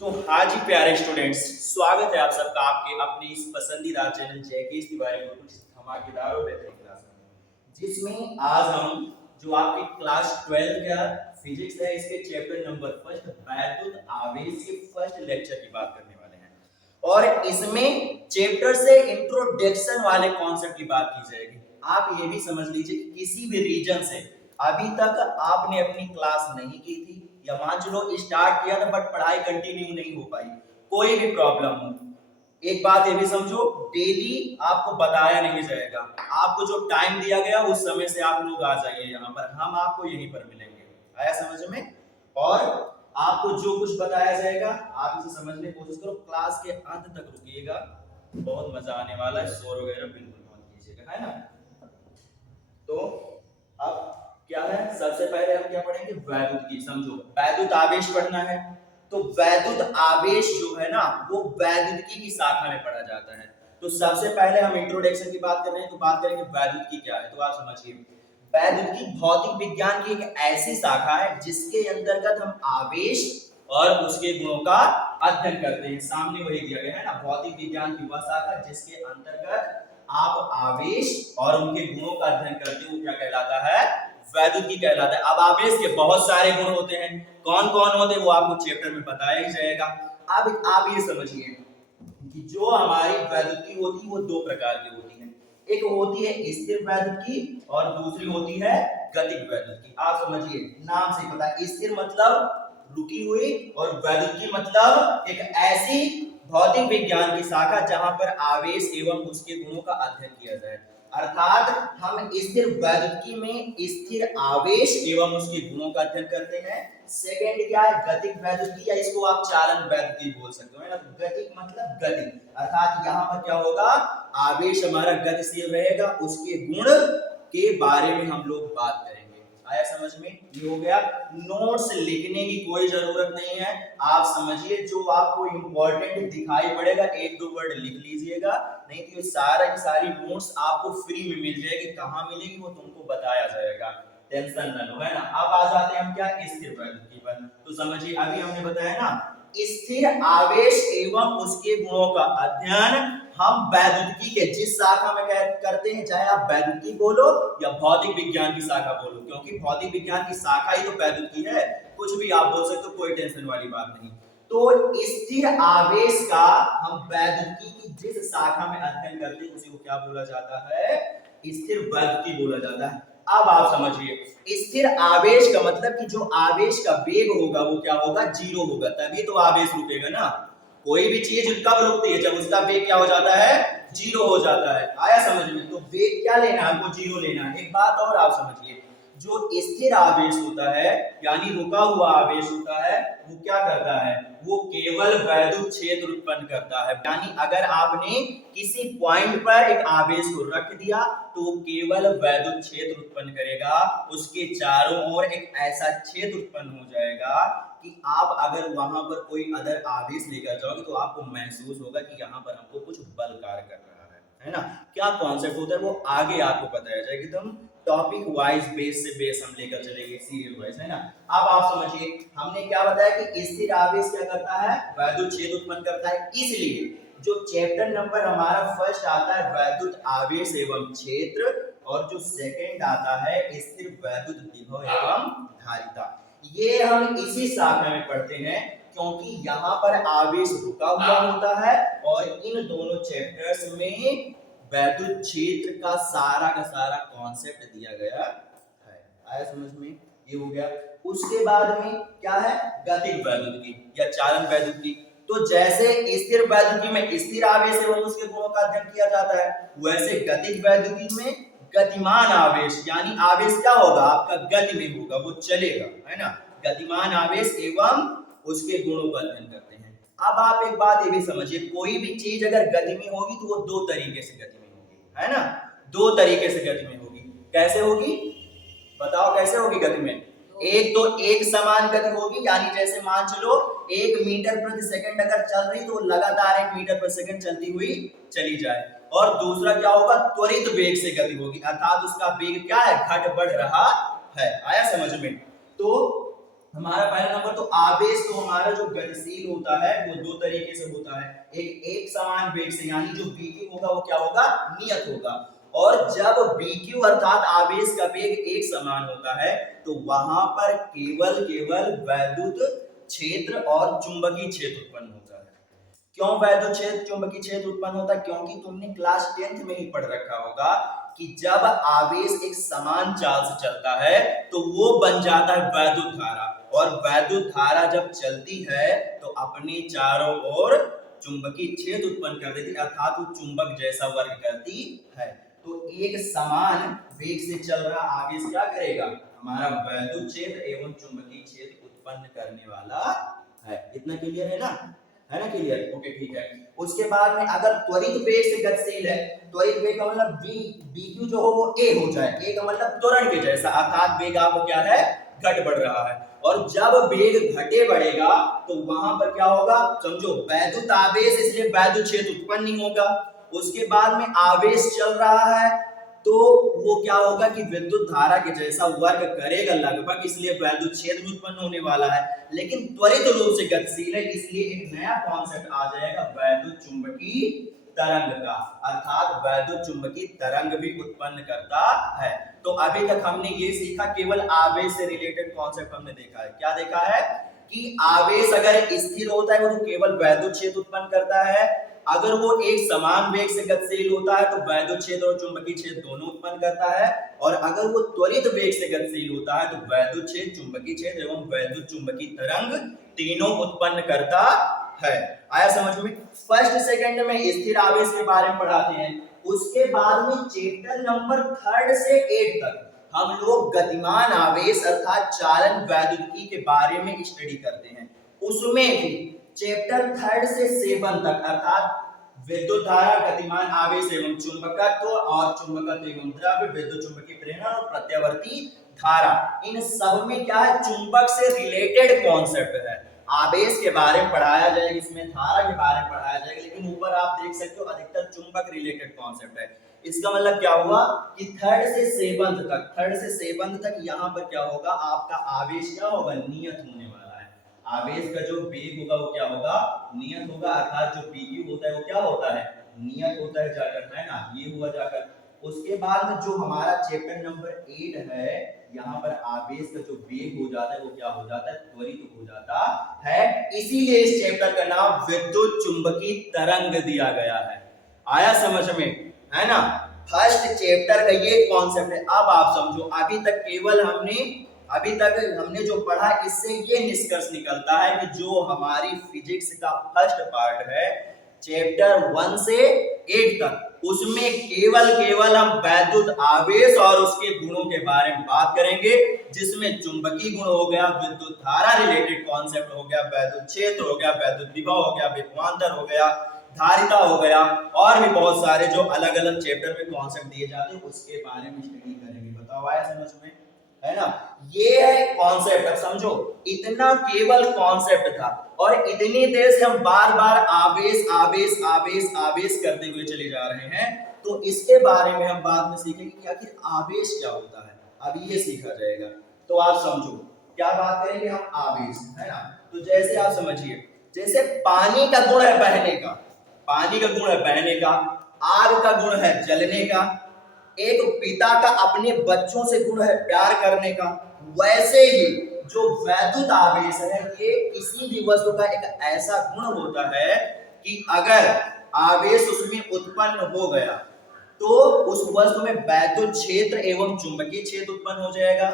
तो हाँ जी प्यारे स्टूडेंट्स, स्वागत है आप सबका आपके अपने इस पसंदीदा चैनल जैकेश तिवारी में कुछ धमाकेदार और बेहतरीन क्लास में, जिसमें आज हम जो आपकी क्लास 12 का फिजिक्स है इसके चैप्टर नंबर फर्स्ट वैद्युत आवेश के फर्स्ट लेक्चर की बात करने वाले हैं। और इसमें चैप्टर से इंट्रोडक्शन वाले कॉन्सेप्ट की बात की जाएगी। आप ये भी समझ लीजिए कि किसी भी रीजन से अभी तक आपने अपनी क्लास नहीं की थी या मान चलो स्टार्ट किया था बट पढ़ाई कंटिन्यू नहीं हो पाई, कोई भी प्रॉब्लम हो, एक बात ये भी समझो, डेली आपको बताया नहीं जाएगा। आपको जो टाइम दिया गया उस समय से आप लोग आ जाइए यहाँ पर, हम आपको यहीं पर मिलेंगे। आया समझ में? और आपको जो कुछ बताया जाएगा आप इसे समझने की कोशिश करो, क्लास के अंत तक रुकिएगा, बहुत मजा आने वाला है। शोर वगैरह बिल्कुल मत कीजिएगा, है ना? तो अब क्या है, सबसे पहले हम क्या पढ़ेंगे, वैद्युत की। समझो, वैद्युत आवेश पढ़ना है तो वैद्युत आवेश जो है ना वो वैद्युतिकी की शाखा में पढ़ा जाता है। तो सबसे पहले हम इंट्रोडक्शन की बात कर रहे हैं तो बात करेंगे वैद्युतिकी क्या है। तो आप समझिए, वैद्युतिकी भौतिक विज्ञान की एक ऐसी शाखा है जिसके अंतर्गत हम आवेश और उसके गुणों का अध्ययन करते हैं। सामने वही दिया गया है ना, भौतिक विज्ञान की वह शाखा जिसके अंतर्गत आप आवेश और उनके गुणों का अध्ययन करते हो, क्या कहलाता है, वैद्युतिकी कहलाता है। अब आवेश के बहुत सारे गुण होते हैं, कौन कौन होते हैं वो आपको चैप्टर में बताया ही जाएगा। अब आप ये समझिए कि जो हमारी वैद्युतिकी होती है वो दो प्रकार की होती है। एक होती है स्थिर वैद्युतिकी और दूसरी होती है गतिज वैद्युतिकी। आप समझिए, नाम से पता है, स्थिर मतलब रुकी हुई और वैद्युतिकी मतलब एक ऐसी भौतिक विज्ञान की शाखा जहां पर आवेश एवं उसके गुणों का अध्ययन किया जाए। अर्थात हम स्थिर वैद्युतिकी में स्थिर आवेश एवं उसके गुणों का अध्ययन करते हैं। सेकंड क्या है, गतिज वैद्युतिकी, या इसको आप चालन वैद्युतिकी बोल सकते हो, है ना? गतिज मतलब गति, अर्थात यहाँ पर क्या होगा, आवेश हमारा गतिशील रहेगा, उसके गुण के बारे में हम लोग बात करेंगे। आया समझ में? ये हो गया। नोट्स लिखने की कोई जरूरत नहीं है, आप समझिए जो आपको इंपॉर्टेंट दिखाई पड़ेगा एक दो वर्ड लिख लीजिएगा, नहीं तो ये सारा की सारी नोट्स आपको फ्री में मिल जाएगी। कहाँ मिलेगी वो तुमको बताया जाएगा, टेंशन न लो, है ना? अब आ जाते हैं हम क्या, स्थिर वैद्युतिकी पर। तो समझिए, अभी हमने बताया ना, स्थिर आवेश एवं उसके गुणों का अध्ययन हम वैद्युतिकी के जिस शाखा में करते हैं, चाहे आप वैद्युतिकी बोलो या भौतिक विज्ञान की शाखा बोलो, क्योंकि भौतिक विज्ञान की शाखा ही तो वैद्युतिकी है। कुछ भी आप बोल सकते हो, कोई टेंशन वाली बात नहीं। तो स्थिर आवेश का हम वैद्युतिकी की जिस शाखा में अध्ययन करते हैं उसी को क्या बोला जाता है, स्थिर वैद्युतिकी बोला जाता है। अब आप समझिए, स्थिर आवेश का मतलब कि जो आवेश का वेग होगा वो क्या होगा, जीरो होगा, तभी तो आवेश रुकेगा ना। कोई भी चीज कब रुकती है, जब उसका वेग क्या हो जाता है, जीरो हो जाता है। आया समझ में? तो वेग क्या लेना है हमको, जीरो लेना है। एक बात और आप समझिए, जो स्थिर आवेश होता है यानी रुका हुआ आवेश होता है, वो क्या करता है, वो केवल वैद्युत क्षेत्र उत्पन्न करता है। यानी अगर आपने किसी पॉइंट पर एक आवेश को रख दिया तो वो केवल वैद्युत क्षेत्र उत्पन्न करेगा, उसके चारों ओर एक ऐसा क्षेत्र उत्पन्न हो जाएगा कि आप अगर वहां पर कोई अदर आवेश लेकर जाओगे तो आपको महसूस होगा कि यहाँ पर हमको कुछ बल कार्य कर रहा है ना? क्या कॉन्सेप्ट होता है वो आगे आपको बताया जाएगा, एकदम टॉपिक वाइज, बेस से बेस हम लेकर चलेंगे, सीरियल वाइज, है ना? अब आप समझिए, हमने क्या बताया कि स्थिर आवेश क्या करता है, वैद्युत क्षेत्र उत्पन्न करता है। इसलिए जो चैप्टर नंबर हमारा फर्स्ट आता है वैद्युत आवेश एवं क्षेत्र, और जो सेकंड आता है स्थिर वैद्युत विभव एवं धारिता, ये हम इसी शाखा में पढ़ते हैं क्योंकि यहाँ पर आवेश रुका हुआ होता है और इन दोनों चैप्टर्स में वैद्युत क्षेत्र का सारा कॉन्सेप्ट दिया गया है। आया समझ में? ये हो गया। उसके बाद में क्या है, गतिज वैद्युतिकी या चालन वैद्युतिकी। तो जैसे स्थिर वैद्युतिकी में स्थिर आवेश एवं उसके गुणों का अध्ययन किया जाता है, वैसे गतिज वैद्युतिकी में गतिमान आवेश, यानी आवेश क्या होगा आपका, गति में होगा, वो चलेगा, है ना? गतिमान आवेश एवं उसके गुणों का अध्ययन करते हैं। अब आप एक बात ये भी समझिए, कोई भी चीज अगर गति में होगी तो वो दो तरीके से गति में होगी, है ना? दो तरीके से गति में होगी। कैसे होगी बताओ, कैसे होगी गति में? एक तो एक समान गति होगी, यानी जैसे मान चलो 1 मीटर प्रति सेकंड अगर चल रही तो लगातार 1 मीटर प्रति सेकंड चलती हुई चली जाए। और दूसरा क्या होगा, त्वरित वेग से गति होगी, अर्थात उसका वेग क्या है, घट बढ़ रहा है। आया समझ में? तो हमारा पहला नंबर तो आवेश तो हमारा जो गतिशील होता है वो दो तरीके से होता है, एक समान वेग से, यानी जो BQ होगा वो क्या होगा, नियत होगा। और जब BQ अर्थात आवेश का वेग एक समान होता है तो वहां पर केवल केवल वैद्युत क्षेत्र और चुंबकीय क्षेत्र उत्पन्न होता है। क्यों वैद्युत क्षेत्र चुंबकीय क्षेत्र उत्पन्न होता है? क्योंकि तुमने क्लास 10th में ही पढ़ रखा होगा कि जब आवेश एक समान चाल से चलता है तो वो बन जाता है वैद्युत धारा, और वैद्युत धारा जब चलती है तो अपने चारों ओर चुंबकीय क्षेत्र उत्पन्न कर देती है, अर्थात वो चुंबक जैसा वर्ग करती है। तो एक समान वेग से चल रहा आवेश क्या करेगा, हमारा वैद्युत क्षेत्र एवं चुंबकीय क्षेत्र उत्पन्न करने वाला है। इतना क्लियर है ना, है ना क्लियर? ओके ठीक है। उसके बाद में अगर त्वरित वेग से गतिशील है, त्वरित वेग का मतलब BQ जो हो वो A हो जाए, A का मतलब त्वरण के जैसा, अर्थात वेग आपको क्या है, घट बढ़ रहा है। और जब वेग घटे बढ़ेगा तो वहां पर क्या होगा, समझो वैद्युत आवेश, इसलिए वैद्युत क्षेत्र उत्पन्न नहीं होगा। उसके बाद में आवेश चल रहा है तो वो क्या होगा कि विद्युत धारा के जैसा वर्ग करेगा लगभग, इसलिए वैद्युत क्षेत्र भी उत्पन्न होने वाला है। लेकिन त्वरित रूप से गतिशील है, इसलिए एक नया कॉन्सेप्ट आ जाएगा वैद्युत चुंबकीय तरंग का, अर्थात वैद्युत चुंबकीय तरंग भी उत्पन्न करता है। तो अभी तक हमने ये सीखा, केवल आवेश से रिलेटेड कॉन्सेप्ट हमने देखा है। क्या देखा है कि आवेश अगर स्थिर होता है वो तो केवल वैद्युत क्षेत्र उत्पन्न करता है, अगर वो एक समान वेग से गतिशील होता है तो वैद्युत क्षेत्र और चुंबकीय क्षेत्र दोनों उत्पन्न करता है, और अगर वो त्वरित वेग से गतिशील होता है तो वैद्युत क्षेत्र, चुंबकीय क्षेत्र एवं वैद्युत चुंबकीय तरंग तीनों उत्पन्न करता है। आया समझ में? फर्स्ट सेकंड में स्थिर आवेश के बारे में पढ़ाते हैं, उसके बाद में चैप्टर नंबर 3 से 8 तक हम लोग गतिमान आवेश अर्थात चालन वैद्युतिकी के बारे में स्टडी करते हैं। उसमें भी चैप्टर 3 से 7 तक अर्थात विद्युत धारा, गतिमान आवेश एवं चुंबकत्व और चुंबकत्व एवं द्रव्य, विद्युत चुंबकीय प्रेरण और प्रत्यावर्ती धारा, इन सब में क्या है, चुंबक से रिलेटेड कॉन्सेप्ट है। आवेश के बारे में पढ़ाया जाएगा, इसमें धारा के बारे में पढ़ाया जाएगा, लेकिन ऊपर आप देख सकते हो अधिकतर चुंबक रिलेटेड कॉन्सेप्ट है। इसका मतलब क्या हुआ कि 3 से 7 तक यहाँ पर क्या होगा, आपका आवेश क्या होगा, नियत होने वाला है। आवेश का जो वेग होगा वो क्या होगा, नियत होगा, अर्थात जो BQ होता है वो क्या होता है, नियत होता है जाकर, है ना, ये हुआ जाकर। उसके बाद में जो हमारा चैप्टर नंबर 8 है, यहाँ पर आवेश का जो वेग हो जाता है वो क्या हो जाता है, त्वरित हो जाता है, इसीलिए इस चैप्टर का नाम विद्युत चुंबकीय तरंग दिया गया है। आया समझ में, है ना? फर्स्ट चैप्टर का ये कॉन्सेप्ट है। अब आप समझो, अभी तक हमने जो पढ़ा इससे ये निष्कर्ष निकलता है कि जो हमारी फिजिक्स का फर्स्ट पार्ट है चैप्टर 1 से 8 तक, उसमें केवल हम वैद्युत आवेश और उसके गुणों के बारे में बात करेंगे, जिसमें चुंबकीय गुण हो गया, विद्युत धारा रिलेटेड कॉन्सेप्ट हो गया, वैद्युत क्षेत्र हो गया, वैद्युत विभव हो गया, विभवांतर हो गया, धारिता हो गया, और भी बहुत सारे जो अलग अलग चैप्टर में कॉन्सेप्ट दिए जाते हैं उसके बारे में स्टडी करेंगे। बताओ आया समझ में, है ना? ये है कॉन्सेप्ट। अब समझो, इतना केवल कॉन्सेप्ट था और इतनी देर से हम बार बार आवेश आवेश आवेश आवेश करते हुए चले जा रहे हैं, तो इसके बारे में हम बाद में सीखेंगे कि आखिर आवेश क्या होता है, अब ये सीखा जाएगा। तो आप समझो क्या बात करेंगे हम, आवेश, है ना? तो जैसे आप समझिए, जैसे पानी का गुण है बहने का, पानी का गुण है बहने का, आग का गुण है जलने का, एक पिता का अपने बच्चों से गुण है प्यार करने का, वैसे ही जो वैद्युत आवेश है ये किसी भी वस्तु का एक ऐसा गुण होता है कि अगर आवेश उसमें उत्पन्न हो गया तो उस वस्तु में वैद्युत क्षेत्र एवं चुंबकीय क्षेत्र उत्पन्न हो जाएगा।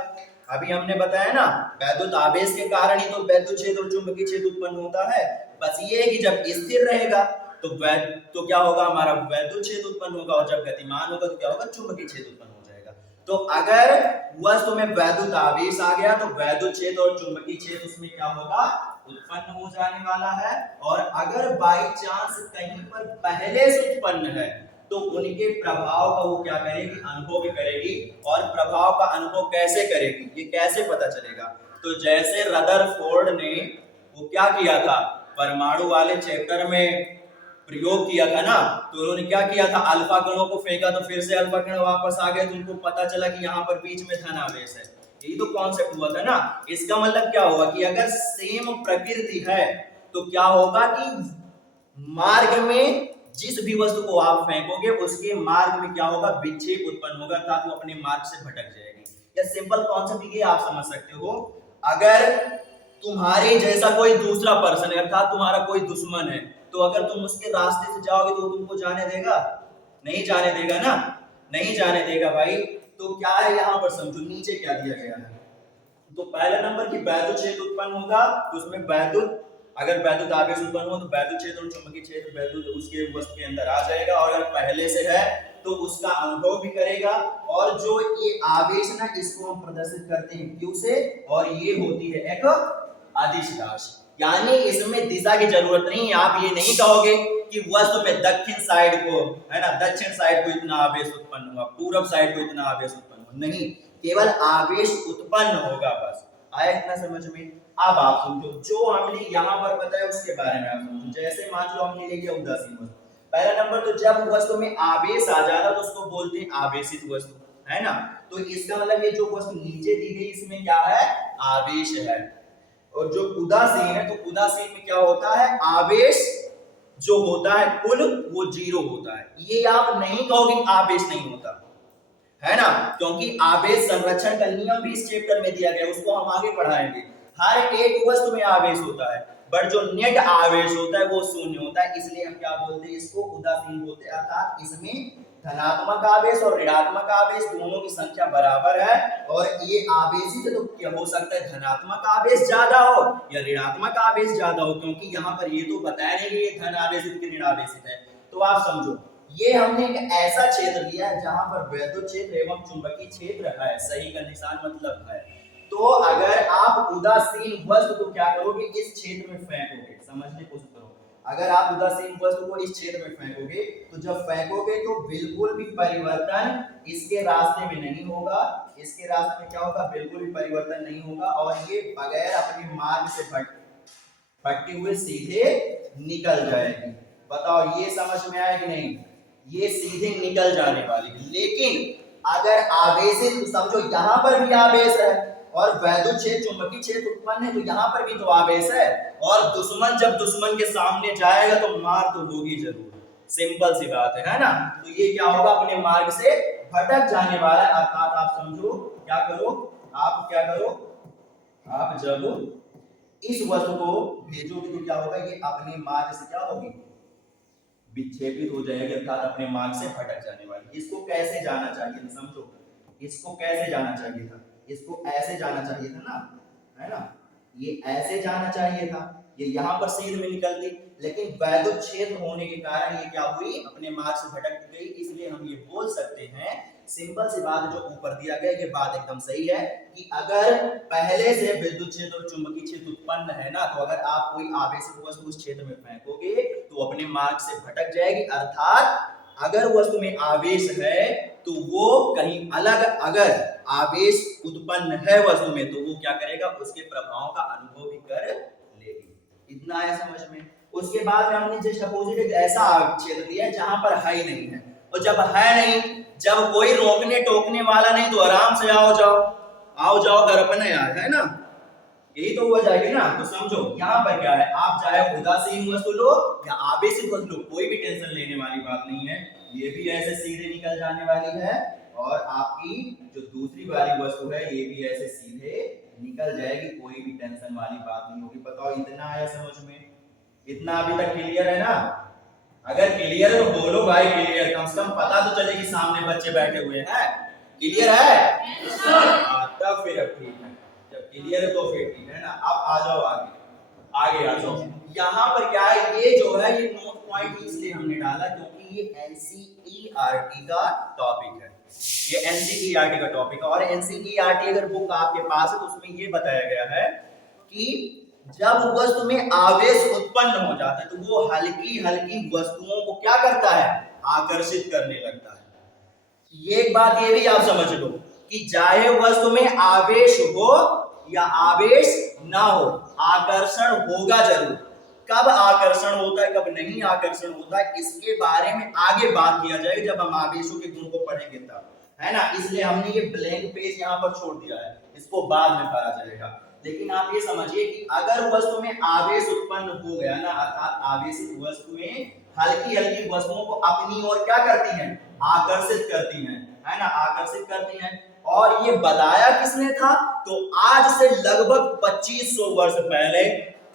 अभी हमने बताया ना, वैद्युत आवेश के कारण ही तो वैद्युत क्षेत्र और चुंबकीय क्षेत्र उत्पन्न होता है। बस ये है कि जब स्थिर रहेगा तो क्या होगा, हमारा वैद्युत क्षेत्र उत्पन्न होगा, और जब गतिमान होगा तो क्या होगा, चुंबकीय क्षेत्र उत्पन्न हो जाएगा। तो अगर वस्तु में वैद्युत आवेश आ गया तो वैद्युत क्षेत्र और चुंबकीय क्षेत्र उसमें क्या होगा, उत्पन्न हो जाने वाला है। और अगर बाई चांस कहीं पर पहले से उत्पन्न है तो उनके प्रभाव का वो क्या करेगी, अनुभव भी करेगी। और प्रभाव का अनुभव कैसे करेगी, ये कैसे पता चलेगा? तो जैसे रदरफोर्ड ने वो क्या किया था, परमाणु वाले चैप्टर में प्रयोग किया था ना, तो उन्होंने क्या किया था, अल्फा कणों को फेंका तो फिर से अल्फा कण वापस आ गए, तो उनको पता चला कि यहाँ पर बीच में धन आवेश है, यही तो कॉन्सेप्ट हुआ था ना। इसका मतलब क्या होगा कि अगर सेम प्रकृति है तो क्या होगा कि मार्ग में जिस भी वस्तु को आप फेंकोगे उसके मार्ग में क्या होगा, विक्षेप उत्पन्न होगा, ताकि वो अपने मार्ग से भटक जाएगी। या सिंपल कॉन्सेप्ट ये आप समझ सकते हो, अगर तुम्हारे जैसा कोई दूसरा पर्सन है, अर्थात तुम्हारा कोई दुश्मन है, तो अगर तुम उसके रास्ते से जाओगे तो वो तुमको जाने देगा? नहीं जाने देगा ना, नहीं जाने देगा भाई। तो क्या है यहाँ पर समझो, नीचे क्या दिया गया है। तो पहला नंबर की वैद्युत क्षेत्र उत्पन्न होगा, तो उसमें वैद्युत, अगर वैद्युत आवेश उत्पन्न हो तो वैद्युत क्षेत्र और चुंबकीय क्षेत्र वैद्युत उसके वस्तु के अंदर आ जाएगा, और अगर पहले से है तो उसका अनुभव भी करेगा। और जो ये आवेश ना, इसको हम प्रदर्शित करते हैं क्यू से, और ये होती है एक अदिश राशि, यानी इसमें दिशा की जरूरत नहीं है। आप ये नहीं कहोगे कि वस्तु में दक्षिण साइड को, है ना, दक्षिण साइड को इतना आवेश उत्पन्न हुआ, पूरब साइड को इतना आवेश उत्पन्न हुआ, नहीं, केवल आवेश उत्पन्न होगा बस। आया इतना समझ में? अब आप समझो, जो हमने यहाँ पर बताया उसके बारे में आप समझो। जैसे मान लो हमने ले लिया उदासीन वस्तु, पहला नंबर, तो जब वस्तु में आवेश आ जाता तो उसको बोलते हैं आवेशित वस्तु, है ना। तो इसका मतलब ये जो वस्तु नीचे दी गई इसमें क्या है, आवेश है। और जो उदासीन है, तो उदासीन में क्या होता है, आवेश जो होता है कुल वो 0 होता है। ये आप नहीं कहोगे आवेश नहीं होता, है ना, क्योंकि आवेश संरक्षण का नियम भी इस चैप्टर में दिया गया है, उसको हम आगे पढ़ाएंगे। हर एक वस्तु में आवेश होता है, बट जो नेट आवेश होता है वो शून्य होता है, इसलिए हम क्या बोलते हैं, इसको उदासीन बोलते हैं। अर्थात इसमें धनात्मक आवेश और ऋणात्मक आवेश दोनों की संख्या बराबर है, और ये आवेशित तो क्या हो सकता है, धनात्मक आवेश ज्यादा हो या ऋणात्मक आवेश ज्यादा हो, क्योंकि यहाँ पर ये तो बताया नहीं कि ये धन आवेशित कि ऋण आवेशित है। तो आप समझो, ये हमने एक ऐसा क्षेत्र लिया है जहां पर वैद्युत क्षेत्र एवं चुंबकीय क्षेत्र है, सही का निशान मतलब है। तो अगर आप उदासीन वस्तु को क्या करोगे, इस क्षेत्र में फेंकोगे, समझने की कोशिश करो। अगर आप उदासीन वस्तु को इस क्षेत्र में फेंकोगे, तो जब फेंकोगे तो बिल्कुल भी परिवर्तन इसके रास्ते में नहीं होगा, इसके रास्ते में क्या होगा, बिल्कुल भी परिवर्तन नहीं होगा, और ये बगैर अपने मार्ग से भटके हुए सीधे निकल जाएगी। बताओ ये समझ में आया कि नहीं, ये सीधे निकल जाने वाली है। लेकिन अगर आवेशित, समझो यहाँ पर भी आवेश है और वैद्युत क्षेत्र चुंबकीय क्षेत्र उत्पन्न है, तो यहाँ पर भी तो आवेश है, और दुश्मन जब दुश्मन के सामने जाएगा तो मार तो होगी जरूर, सिंपल सी बात है ना। तो ये क्या होगा, अपने मार्ग से भटक जाने वाला है। अर्थात आप समझो, क्या करो, आप क्या करो, आप जब इस वस्तु को भेजोगे तो क्या होगा, ये अपने मार्ग से क्या होगी, विक्षेपित हो जाएगी, अर्थात अपने मार्ग से भटक जाने वाली। इसको कैसे जाना चाहिए था, समझो, इसको कैसे जाना चाहिए था, इसको ऐसे जाना चाहिए था ना, है ना, ये ऐसे जाना चाहिए था, ये यहाँ पर सीध में निकलती, लेकिन वैद्युत क्षेत्र होने के कारण ये क्या हुई, अपने मार्ग से भटक गई। इसलिए हम ये बोल सकते हैं, सिंपल सी बात जो ऊपर दिया गया, ये बात एकदम सही है कि अगर पहले से विद्युत क्षेत्र और चुंबकीय क्षेत्र उत्पन्न है ना, तो अगर आप कोई आवेशित वस्तु उस क्षेत्र में फेंकोगे तो अपने मार्ग से भटक जाएगी। अर्थात अगर वस्तु में आवेश है तो वो कहीं अलग, अगर आवेश उत्पन्न है वस्तु में तो वो क्या करेगा, उसके प्रभाव का अनुभव भी कर लेगी। इतना आया समझ में? उसके बाद में हमने जस्ट अपोजिट एक ऐसा क्षेत्र लिया जहां पर है ही नहीं है, और जब है नहीं, जब कोई रोकने टोकने वाला नहीं, तो आराम से आओ जाओ घर अपने यार, है ना, यही तो हो जाएगी ना। तो समझो यहाँ पर क्या है, आप चाहे उदासीन वस्तु लो या आवेशित वस्तु लो, कोई भी टेंशन लेने वाली बात नहीं है, ये भी ऐसे सीधे निकल जाने वाली है, और आपकी जो दूसरी वाली वस्तु है ये भी ऐसे सीधे निकल जाएगी, कोई भी टेंशन वाली बात नहीं होगी। बताओ इतना आया समझ में? इतना अभी तक क्लियर है ना? अगर क्लियर है तो बोलो भाई क्लियर, कम से कम पता तो चले कि सामने बच्चे बैठे हुए हैं। क्लियर है? तब फिर ठीक है, जब क्लियर है तो फिर ठीक है ना। अब आ जाओ आगे आ जाओ। यहाँ पर क्या है, ये जो है ये नोट पॉइंट इसलिए हमने डाला क्योंकि ये एनसीईआरटी का टॉपिक है, ये एनसीईआरटी का टॉपिक है। और एनसीईआरटी अगर बुक आपके पास है तो उसमें ये बताया गया है कि जब वस्तु में आवेश उत्पन्न हो जाता है तो वो हल्की हल्की वस्तुओं को क्या करता है, आकर्षित करने लगता है। ये एक बात ये भी आप समझ लो कि चाहे वस्तु में आवेश हो या आवेश ना हो, आकर्षण होगा जरूर। कब आकर्षण होता है, कब नहीं आकर्षण होता है, इसके बारे में आगे बात किया जाएगा जब हम आवेशों के गुण को पढ़ेंगे तब, है ना। इसलिए हमने ये ब्लैंक पेज यहाँ पर छोड़ दिया है, इसको बाद में पता चलेगा। लेकिन आप ये समझिए कि अगर वस्तु में आवेश उत्पन्न हो गया ना, अर्थात आवेशित वस्तुएं हल्की हल्की वस्तुओं को अपनी ओर क्या करती हैं, आकर्षित करती हैं, है ना, आकर्षित करती हैं। और ये बताया किसने था, तो आज से लगभग 2500 वर्ष पहले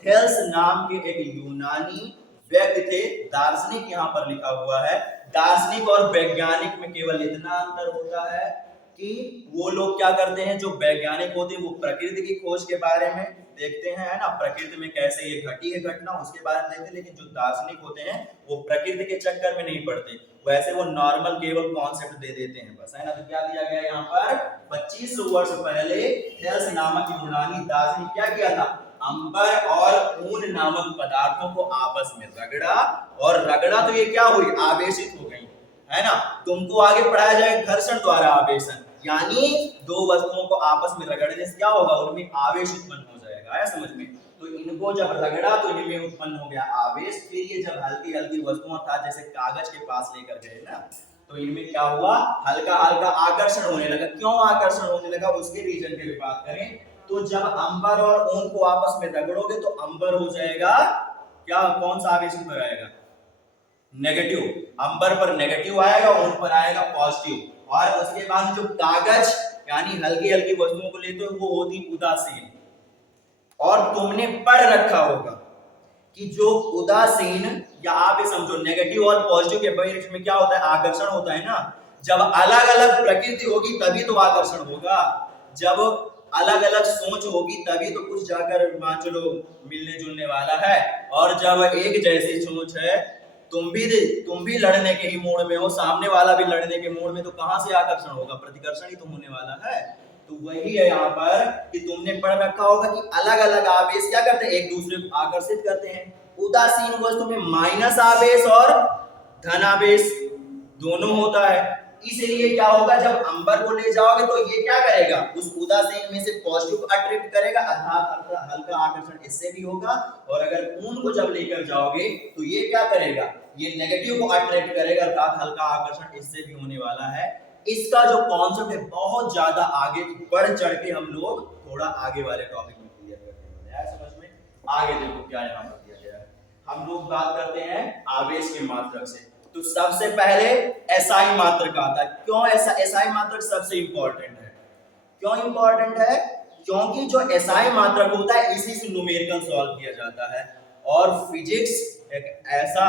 थेल्स नाम के एक यूनानी व्यक्ति थे। दार्शनिक यहाँ पर लिखा हुआ है। दार्शनिक और वैज्ञानिक में केवल इतना अंतर होता है कि वो लोग क्या करते हैं, जो वैज्ञानिक होते हैं वो प्रकृति की खोज के बारे में देखते हैं, है ना, प्रकृति में कैसे ये घटी है घटना उसके बारे में देखते हैं। लेकिन जो दार्शनिक होते हैं वो प्रकृति के चक्कर में नहीं पड़ते, वैसे वो नॉर्मल केवल कॉन्सेप्ट दे देते हैं बस, है ना। तो क्या दिया गया यहाँ पर, 2500 वर्ष पहले थेल्स नामक यूनानी दार्शनिक क्या किया था, अंबर और ऊन नामक पदार्थों को आपस में रगड़ा, और रगड़ा तो ये क्या हुई, आवेशित हो गई, है ना। तुमको आगे पढ़ाया जाए घर्षण द्वारा आवेशन, यानी दो वस्तुओं को आपस में रगड़ने से क्या होगा, उनमें आवेश उत्पन्न हो जाएगा, है समझ में। तो इनको जब रगड़ा तो इनमें उत्पन्न हो गया आवेश। फिर ये जब हल्की हल्की वस्तुओं था जैसे कागज के पास लेकर गए ना, तो इनमें क्या हुआ, हल्का हल्का आकर्षण होने लगा। क्यों आकर्षण होने लगा, उसके रीजन की बात करें तो जब अंबर और ऊन को आपस में रगड़ोगे तो अंबर हो जाएगा क्या, कौन सा आवेश ऊपर आएगा, नेगेटिव। अंबर पर नेगेटिव आएगा, ऊन पर आएगा पॉजिटिव। और उसके बाद जो कागज यानी हल्की हल्की वस्तुओं को लेते हो वो होती उदासीन। और तुमने पढ़ रखा होगा कि जो उदासीन, या आप ये समझो नेगेटिव और पॉजिटिव के बीच में क्या होता है, आकर्षण होता है ना। जब अलग अलग प्रकृति होगी तभी तो आकर्षण होगा, जब अलग अलग सोच होगी तभी तो कुछ जाकर मान चलो मिलने जुलने वाला है। और जब एक जैसी सोच है, तुम भी लड़ने के ही मूड में हो, सामने वाला भी लड़ने के मूड में, तो कहां से आकर्षण होगा, प्रतिकर्षण ही तो होने वाला है। तो वही है यहाँ पर कि तुमने पढ़ रखा होगा कि अलग अलग आवेश क्या करते हैं, एक दूसरे को आकर्षित करते हैं। उदासीन वस्तु में माइनस आवेश और धन आवेश दोनों होता है। इसलिए क्या होगा, जब अंबर को ले जाओगे तो ये क्या करेगा, उस उदासीन में से पॉजिटिव अट्रैक्ट करेगा, अर्थात हल्का आकर्षण इससे भी होगा। और अगर ऊन को जब लेकर जाओगे तो ये क्या करेगा, ये नेगेटिव को अट्रैक्ट करेगा, अर्थात हल्का आकर्षण इससे भी होने वाला है। इसका जो कॉन्सेप्ट है बहुत ज्यादा आगे बढ़ चढ़ के हम लोग थोड़ा आगे वाले टॉपिक में क्लियर करते हैं, समझ में। आगे देखो क्या यहाँ पर दिया गया है। हम लोग बात करते हैं आवेश के मात्रक से। तो सबसे पहले एसआई मात्रक आता है। क्यों ऐसा एसआई मात्रक सबसे इंपॉर्टेंट है, क्यों इंपॉर्टेंट है, क्योंकि जो एसआई मात्रक होता है इसी से न्यूमेरिकल सॉल्व किया जाता है। और फिजिक्स एक ऐसा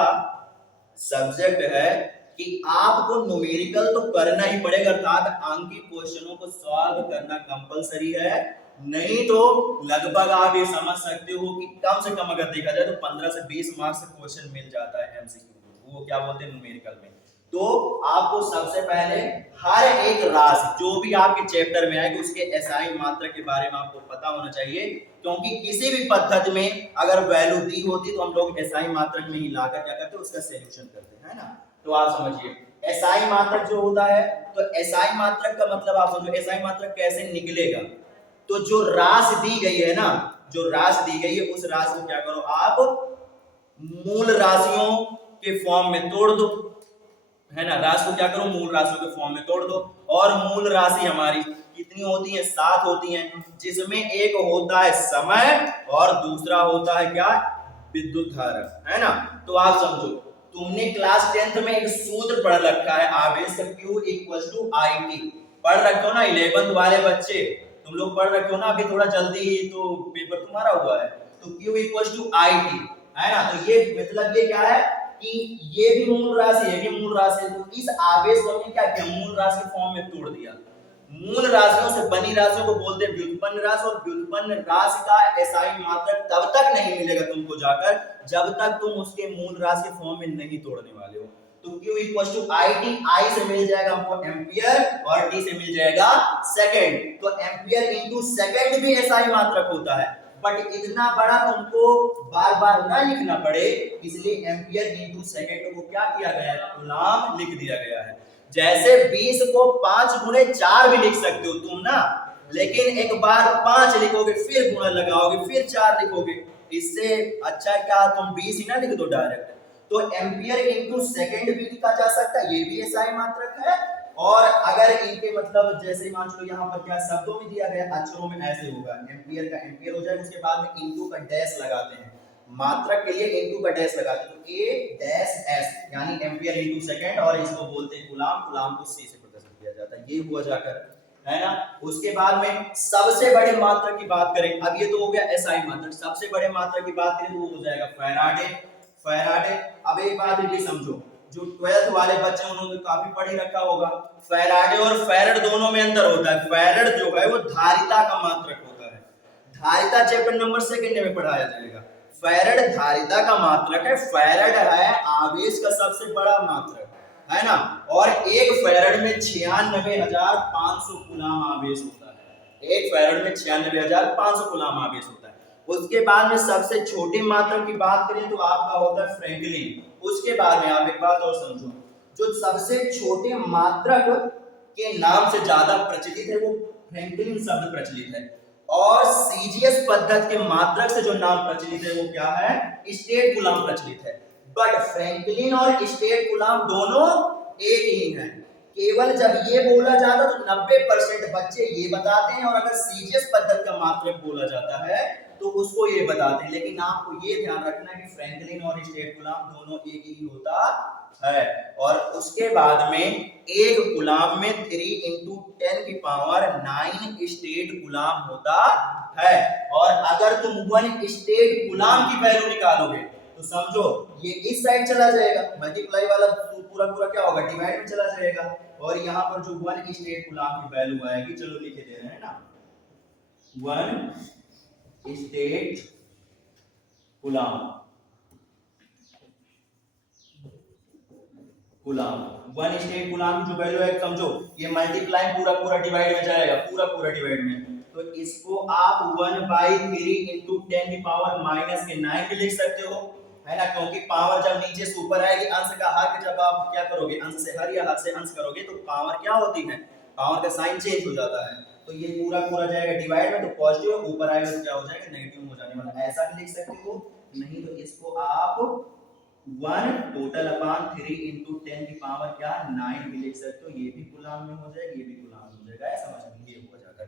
सब्जेक्ट है कि आपको न्यूमेरिकल तो करना ही पड़ेगा, अर्थात अंकीय क्वेश्चनों को सॉल्व करना कंपलसरी है। नहीं तो लगभग आप ये समझ सकते हो कि कम से कम अगर देखा जाए तो 15 से 20 मार्क्स का क्वेश्चन मिल जाता है एमसीक्यू, वो क्या बोलते हैं न्यूमेरिकल में। तो आपको सबसे पहले हर एक राशि जो भी आपके चैप्टर में आएगी उसके एसआई मात्रक के बारे में आपको पता होना चाहिए, क्योंकि किसी भी पद्धति में अगर वैल्यू दी होती तो हम लोग एसआई मात्रक में ही लाकर क्या करते, उसका सॉल्यूशन करते हैं ना। तो आप समझिए एसआई मात्रक जो होता है, तो एसआई मात्रक का मतलब आप समझो एसआई मात्रक कैसे निकलेगा। तो जो राशि दी गई है ना, जो राशि दी गई है उस राशि को क्या करो आप मूल राशियों के फॉर्म में तोड़ दो, है ना। राशि को क्या करो मूल राशियों के फॉर्म में तोड़ दो। और मूल राशि हमारी कितनी होती है, 7 होती हैं, जिसमें एक होता है समय और दूसरा होता है क्या, विद्युत धारा, है ना। तो आप समझो तुमने क्लास 10th में एक सूत्र पढ़ रखा है आवेश का Q = IT, पढ़ रखे हो ना 11th वाले बच्चे, तुम लोग पढ़ रखे हो ना, अभी थोड़ा जल्दी तो पेपर तुम्हारा हुआ है। तो Q = IT, है ना। तो ये मतलब ये क्या है कि ये भी मूल राशि है, ये भी मूल राशि है। तो इस आवेश को हमने क्या किया, मूल राशि के फॉर्म में तोड़ दिया। मूल राशियों से बनी राशियों को बोलते हैं व्युत्पन्न राशि। और व्युत्पन्न राशि का एसआई मात्रक तब तक नहीं मिलेगा तुमको जाकर जब तक तुम उसके मूल राशि के फॉर्म में नहीं तोड़ने वाले हो। तो Q = IT, I से मिल जाएगा हमको एम्पियर और T से मिल जाएगा सेकंड। तो एम्पियर इनटू सेकंड भी एसआई मात्रक होता है, बट इतना बड़ा तुमको बार बार ना लिखना पड़े, इसलिए एम्पियर इनटू सेकंड को क्या किया गया है, कूलम लिख दिया गया है। जैसे 20 को 5 गुणे 4 भी लिख सकते हो तुम ना, लेकिन एक बार 5 लिखोगे फिर गुणा लगाओगे फिर 4 लिखोगे, इससे अच्छा क्या तुम 20 ही ना लिख दो डायरेक्ट। तो एम्पियर इनटू सेकंड भी लिखा जा सकता है, ये भी एसआई मात्रक है। और अगर इनके मतलब जैसे मान लो यहाँ पर क्या शब्दों में दिया गया, अक्षरों में ऐसे होगा, एम्पियर का एम्पियर हो जाएगा, उसके बाद में इनटू का डैश लगाते हैं, मात्रक के लिए इनटू का डैश लगाते हैं, तो ए डैश एस यानी एम्पियर इनटू सेकंड, और इसको बोलते हैं कूलाम, कूलाम को सी से प्रदर्शित किया जाता है। ये हुआ जाकर, है ना। उसके बाद में सबसे बड़े मात्रक की बात करें, अब ये तो हो गया एसआई मात्रक, सबसे बड़े मात्रक की बात करें तो वो हो जाएगा फैराडे। फैराडे, अब एक बात भी समझो, जो 12th वाले बच्चे उन्होंने काफी पढ़ ही रखा होगा, फैराडे और फैरड दोनों में अंतर होता है। फैरड जो है वो धारिता का मात्रक होता है, धारिता चैप्टर नंबर 2 में पढ़ाया जाएगा। फैरड धारिता का मात्रक है, फैरड है आवेश का सबसे बड़ा मात्रक, है ना। और एक फैरड में 96,500 कूलाम आवेश होता है, एक फैरड में 96,500 कूलाम आवेश होता है। उसके बाद में सबसे छोटे मात्रक की बात करें तो आपका होता है फ्रैंकलिन। उसके बाद में आप एक बात और समझो, जो सबसे छोटे मात्रक के नाम से ज्यादा प्रचलित है वो फ्रैंकलिन शब्द प्रचलित है, और सीजीएस पद्धति के मात्रक से जो नाम प्रचलित है वो क्या है, स्टेट कूलाम प्रचलित है। बट फ्रैंकलिन और स्टेट कूलाम दोनों एक ही है, केवल जब ये बोला जाता तो 90% बच्चे ये बताते हैं, और अगर सीजीएस पद्धति का मात्रक बोला जाता है तो उसको ये बताते हैं। लेकिन आपको ये ध्यान रखना कि फ्रैंकलिन और स्टेट कूलाम दोनों एक ही होता है। और उसके बाद में एक कूलाम में 3 × 10⁹ स्टेट कूलाम होता है। और अगर तुम 1 स्टेट कूलाम की वैल्यू निकालोगे तो समझो ये इस साइड चला जाएगा, मल्टीप्लाई वाला पूरा पूरा क्या होगा, डिवाइड में चला जाएगा, और यहाँ पर जो 1 स्टेट कूलाम की वैल्यू आएगी, चलो लिखे दे रहे हैं ना, 1 state coulomb, coulomb 1 state coulomb की जो वैल्यू है, समझो ये मल्टीप्लाई पूरा पूरा डिवाइड में जाएगा, पूरा पूरा डिवाइड में, तो इसको आप 1/3 × 10⁻⁹ भी लिख सकते हो, है ना, क्योंकि पावर जब नीचे से ऊपर आएगी, अंश का हर जब आप क्या करोगे, अंश से हर या हर से अंश करोगे तो पावर क्या होती है, पावर का साइन चेंज हो जाता है। तो ये पूरा पूरा जाएगा डिवाइड में, तो पॉजिटिव, ऊपर आएगा तो क्या हो जाएगा, नेगेटिव हो जाने वाला, ऐसा भी लिख सकते हो। नहीं तो इसको आप 1 टोटल अपान 3 × 10⁹ भी लिख सकते हो, ये भी कूलाम में हो जाएगा, ये भी कूलाम में हो जाएगा, समझ में ये हो जाकर।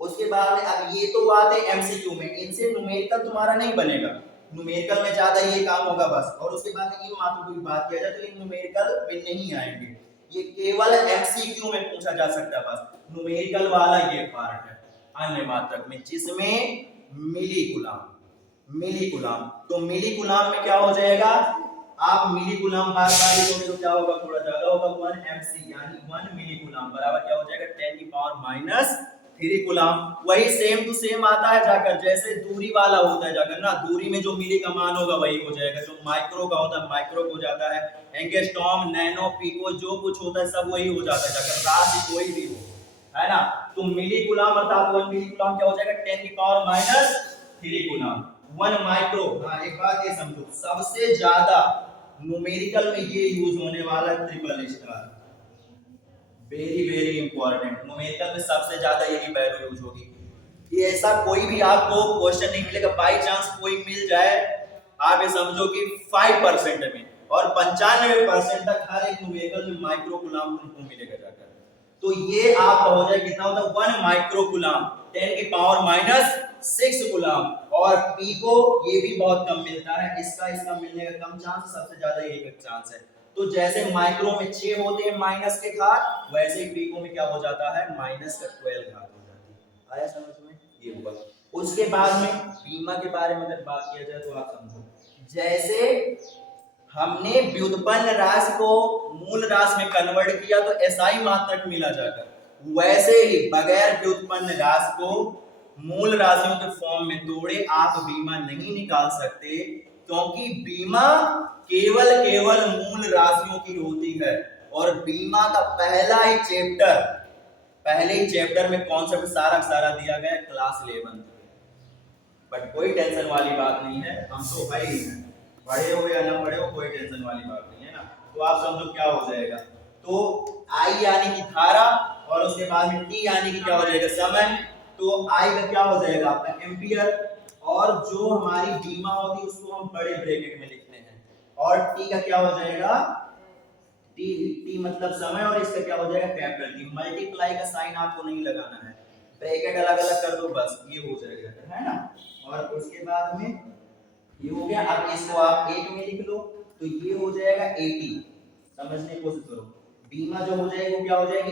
उसके बाद में अब ये तो बात है एमसीक्यू में, इनसे न्यूमेरिकल तुम्हारा नहीं बनेगा, न्यूमेरिकल में ज्यादा ये काम होगा बस। और उसके बाद में इन मात्रों की बात किया जाए तो ये न्यूमेरिकल में नहीं आएंगे, ये केवल एमसीक्यू में पूछा जा सकता है बस, न्यूमेरिकल वाला ये पार्ट है अन्य मात्रक में, जिसमें मिली कूलाम, मिली कूलाम। तो मिली कूलाम में क्या हो जाएगा, आप मिली कूलाम बार बार लिखोगे तो क्या होगा, थोड़ा ज्यादा होगा, 1 mc यानी 1 मिली कूलाम बराबर क्या हो जाएगा, 10⁻³ कूलाम। वही सेम टू सेम आता है जाकर, जैसे दूरी वाला होता है जाकर ना, दूरी में जो मिली का मान होगा वही हो जाएगा, जो माइक्रो का होता है माइक्रो हो जाता है, एंगस्ट्रॉम, नैनो, पिको जो कुछ होता है सब वही हो जाता है जाकर, राशि कोई भी हो, है ना। तो मिली कूलाम अर्थात 1 मिली कूलाम क्या हो जाएगा, 10⁻³ कूलाम, 1 माइक्रो। हाँ एक बात ये समझो, सबसे ज्यादा न्यूमेरिकल में ये यूज होने वाला triple star, very very important, numerical में सबसे ज्यादा यही वैल्यू यूज होगी। ये ऐसा कोई भी आपको क्वेश्चन नहीं मिलेगा, बाई चांस कोई मिल जाए, आप ये समझो कि 5% में, और 95% तक हर एक न्यूमेरिकल में माइक्रो कूलाम तुमको मिलेगा जाकर। तो ये आपका हो जाए कितना होता है, 1 माइक्रो कूलाम 10⁻⁶ कूलाम। और पिको ये भी बहुत कम मिलता है, इसका मिलने का कम चांस, सबसे ज्यादा यही का चांस है। तो जैसे माइक्रो में 6 होते हैं माइनस के घात, वैसे ही पिको में क्या हो जाता है, माइनस का 12 घात हो जाती है। आया समझ में, ये हुआ। उसके बाद में बीमा के बारे में अगर बात किया जाए तो आप समझो, जैसे हमने व्युत्पन्न राशि को मूल राशि में कन्वर्ट किया तो एसआई मात्रक मिला जाकर, वैसे ही बगैर व्युत्पन्न राशि को मूल राशियों के फॉर्म में तोड़े आप बीमा नहीं निकाल सकते, क्योंकि बीमा केवल मूल राशियों की होती है। और बीमा का पहले ही चैप्टर में कॉन्सेप्ट सारा दिया गया क्लास 11 में। बट कोई टेंशन वाली बात नहीं है, हम तो भाई पढ़े हो या ना पढ़े हो कोई टेंशन वाली बात नहीं है ना। तो आप समझो क्या हो जाएगा, तो आई यानी कि धारा, और उसके बाद में टी यानी कि क्या हो जाएगा, समय। तो आई का क्या हो जाएगा आपका एम्पियर, और जो हमारी बीमा होती है उसको हम बड़े ब्रैकेट में लिखते हैं, और टी का क्या हो जाएगा, टी टी मतलब समय और इसका क्या हो जाएगा कैपिटल टी। मल्टीप्लाई का साइन आपको नहीं लगाना है, ब्रैकेट अलग अलग कर दो बस, ये हो जाएगा है ना। और उसके बाद में ये हो गया। अब इसको आप 8 में लिख लो तो ये हो जाएगा 80, समझने की कोशिश करो। बीमा जो हो जाएगी वो क्या हो जाएगी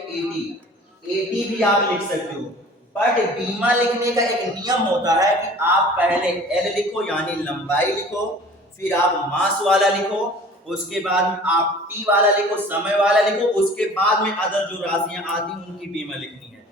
80 भी आप लिख सकते हो। बट बीमा लिखने का एक नियम होता है कि आप पहले एल लिखो यानी लंबाई लिखो, फिर आप मास वाला लिखो, उसके बाद आप टी वाला लिखो, समय वाला लिखो, उसके बाद में अदर जो राशियां आती हैं उनकी बीमा लिखनी है।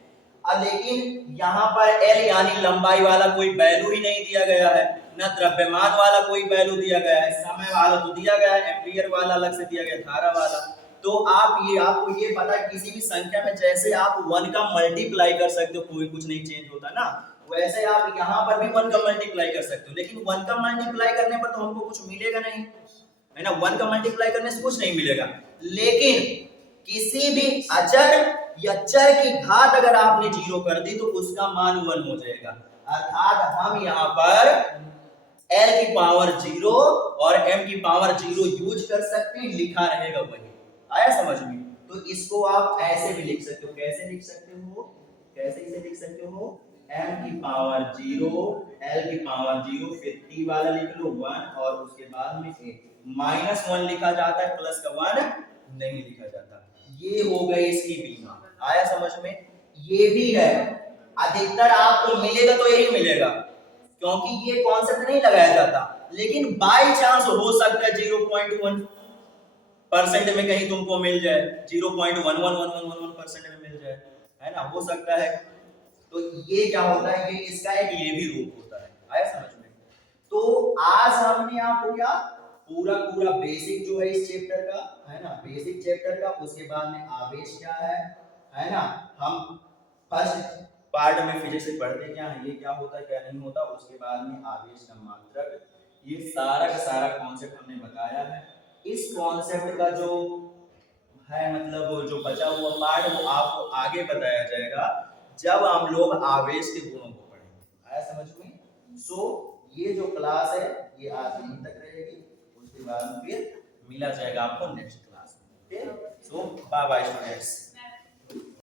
अब लेकिन यहाँ पर एल यानी लंबाई वाला कोई वैल्यू ही नहीं दिया गया है, न द्रव्यमान वाला कोई वैल्यू दिया गया है, समय वाला तो दिया गया है, एम्पियर वाला अलग से दिया गया, धारा वाला। तो आपको ये पता है किसी भी संख्या में जैसे आप 1 का मल्टीप्लाई कर सकते हो, कोई कुछ नहीं चेंज होता ना, वैसे आप यहाँ पर भी 1 का मल्टीप्लाई कर सकते हो। लेकिन 1 का मल्टीप्लाई करने पर तो हमको कुछ मिलेगा नहीं, है ना। 1 का मल्टीप्लाई करने से कुछ नहीं मिलेगा। लेकिन किसी भी अचर या चर की घात अगर आपने 0 कर दी तो उसका मान 1 हो जाएगा। अर्थात हम यहाँ पर l की पावर 0 और m की पावर 0 यूज कर सकते हैं, लिखा रहेगा वही। आया समझ में। तो इसको आप ऐसे भी लिख सकते हो, कैसे लिख सकते हो, कैसे इसे लिख सकते हो, m की पावर 0 l की पावर 0 फिर t वाला लिख लो 1 और उसके बाद में -1 लिखा जाता है, प्लस का 1 नहीं लिखा जाता। ये हो गई इसकी बीमा। आया समझ में। ये भी है, अधिकतर आपको मिलेगा तो यही मिलेगा क्योंकि ये कॉन्सेप्ट नहीं लगाया जाता। लेकिन बाय चांस हो सकता है 0.1% में कहीं तुमको मिल जाए, 0.1111% में मिल जाए, है ना, हो सकता है। तो ये क्या होता है, ये इसका एक ये भी रूप होता है। आया समझ में। तो आज हमने आपको क्या पूरा पूरा बेसिक जो है इस चैप्टर का, है ना, बेसिक चैप्टर का, उसके बाद में आवेश क्या है ना। हम फर्स्ट पार्ट में फिजिक्स से पढ़ते क्या है, ये क्या होता है क्या नहीं होता, उसके बाद में आवेश का मात्रक, ये सारा का सारा कॉन्सेप्ट हमने बताया है। इस कॉन्सेप्ट का जो है मतलब जो बचा हुआ पार्ट वो आपको आगे बताया जाएगा जब हम लोग आवेश के गुणों को पढ़ेंगे। आया समझ में। सो ये जो क्लास है ये आज यहीं तक रहेगी, उसके बाद फिर मिला जाएगा आपको नेक्स्ट क्लास में। ओके, सो बाय बाय स्टूडेंट्स।